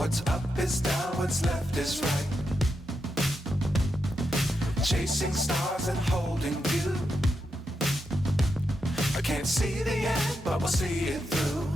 What's up is down, what's left is right. Chasing stars and holding you. I can't see the end, but we'll see it through.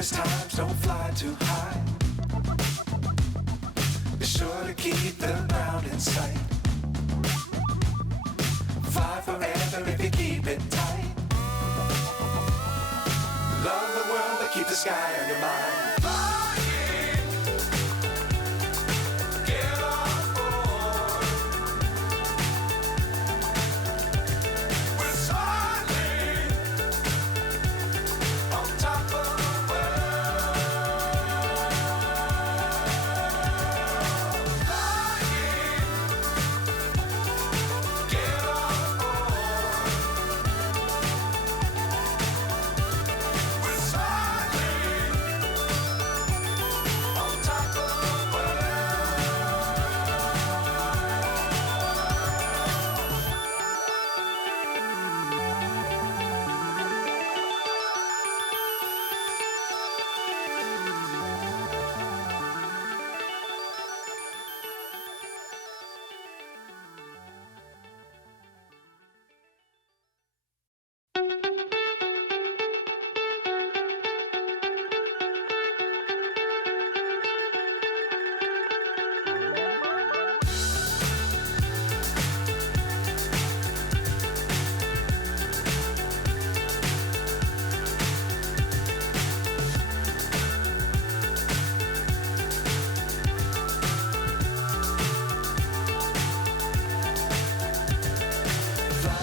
Times don't fly too high. Be sure to keep the ground in sight. Fly forever if you keep it tight. Love the world but keep the sky on your mind.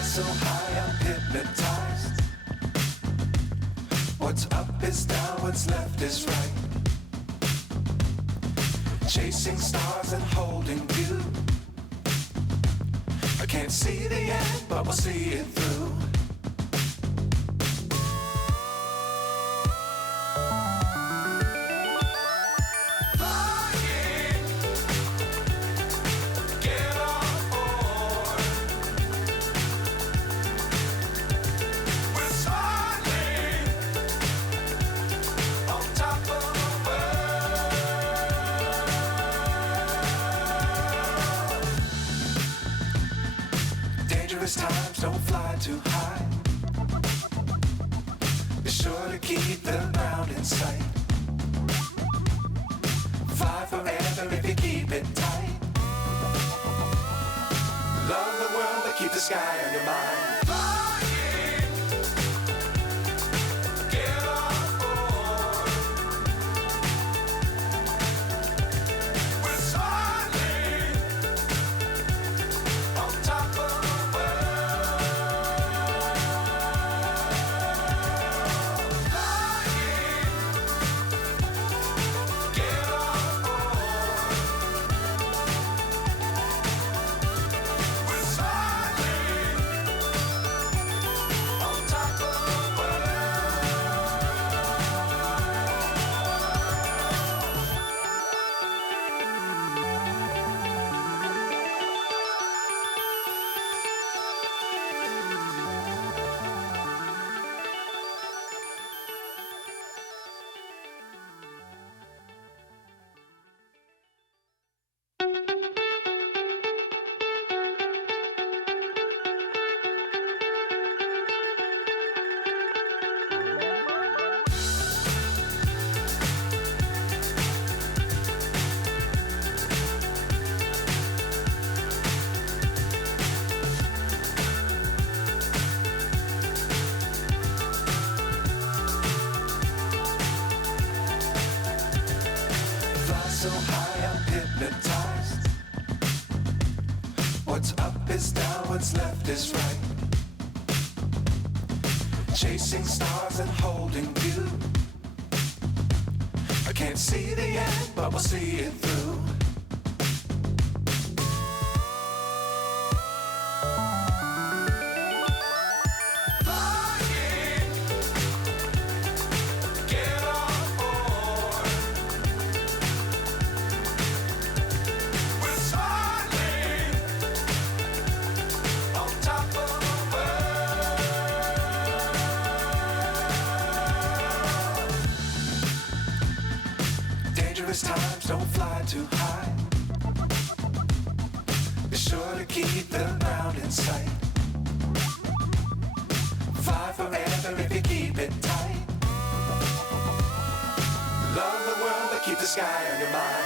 So high I'm hypnotized. What's up is down, what's left is right. Chasing stars and holding you. I can't see the end, but we'll see it through. Times don't fly too high. Be sure to keep the ground in sight. Fly forever if you keep it tight. Love the world but keep the sky on your mind. So high I'm hypnotized. What's up is down, what's left is right. Chasing stars and holding you. I can't see the end, but we'll see it through. times, don't fly too high. Be sure to keep the ground in sight. Fly forever if you keep it tight. Love the world, but keep the sky on your mind.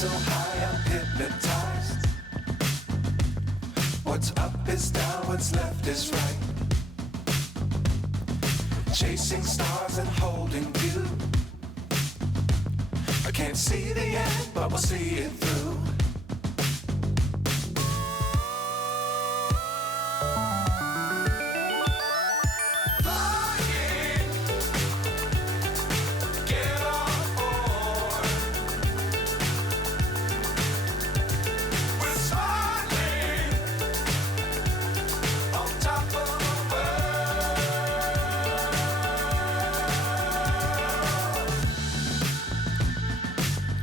So high, I'm hypnotized. What's up is down, what's left is right. Chasing stars and holding you. I can't see the end, but we'll see it through.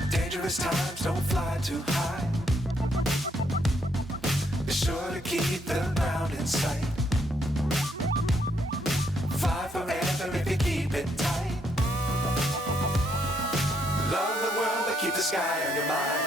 Dangerous times, don't fly too high. Be sure to keep the ground in sight. Fly forever if you keep it tight. Love the world, but keep the sky on your mind.